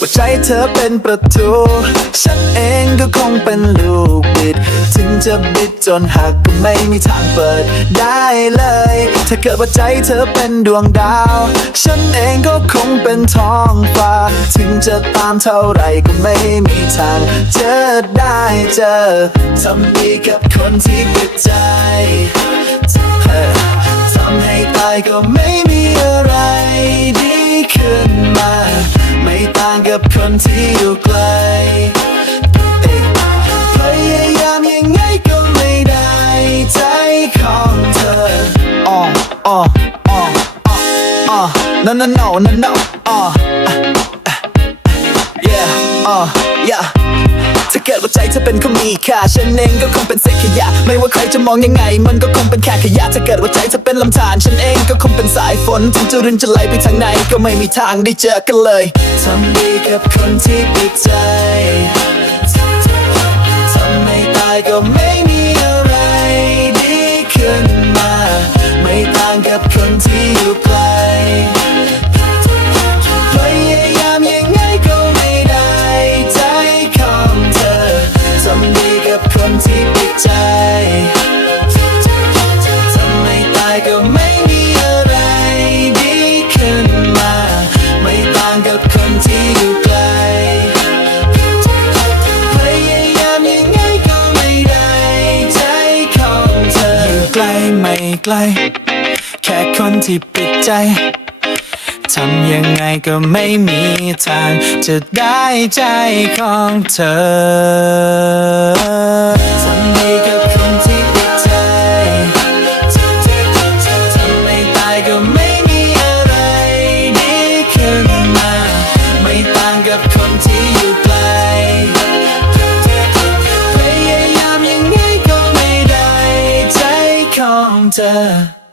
ว่าใจเธอเป็นประตู ฉันเองก็คงเป็นลูกบิด ถึงจะบิดจนหักก็ไม่มีทางเปิดได้เลย ถ้าเกิดว่าใจเธอเป็นดวงดาว ฉันเองก็คงเป็นท้องฟ้า ถึงจะตามเท่าไรก็ไม่มีทางเจอได้เจอทำดีกับคนที่ปิดใจทำให้ตายก็ไม่มีอะไรดีขึ้นมา ต่างกับคนที่อยู่ไกลเอ๊ะพยายามยังไงก็ไม่ได้ใจของเธออ๋ออ๋ออ๋ออ๋อ no no no no no อ๋อ เกิดว่าใจเธอเป็นคนมีค่าฉันเองก็คงเป็นเศษขยะ ไม่ว่าใครจะมองยังไง มันก็คงเป็นแค่ขยะ ถ้าเกิดว่าใจเธอเป็นลำธารฉันเองก็คงเป็นสายฝนถึงจะรินจะไหลไปทางไหนก็ไม่มีทางได้เจอกันเลยทำดีกับคนที่ปิดใจทำให้ตายก็ไม่มีอะไรดีขึ้นมา ไม่ต่างกับคนที่อยู่ไกล กลไม่ไกล แค่คนที่ปิดใจทำยังไงก็ไม่มีทาง จะได้ใจของเธอ พยายามยังไงก็ไม่ได้ใจของเธอ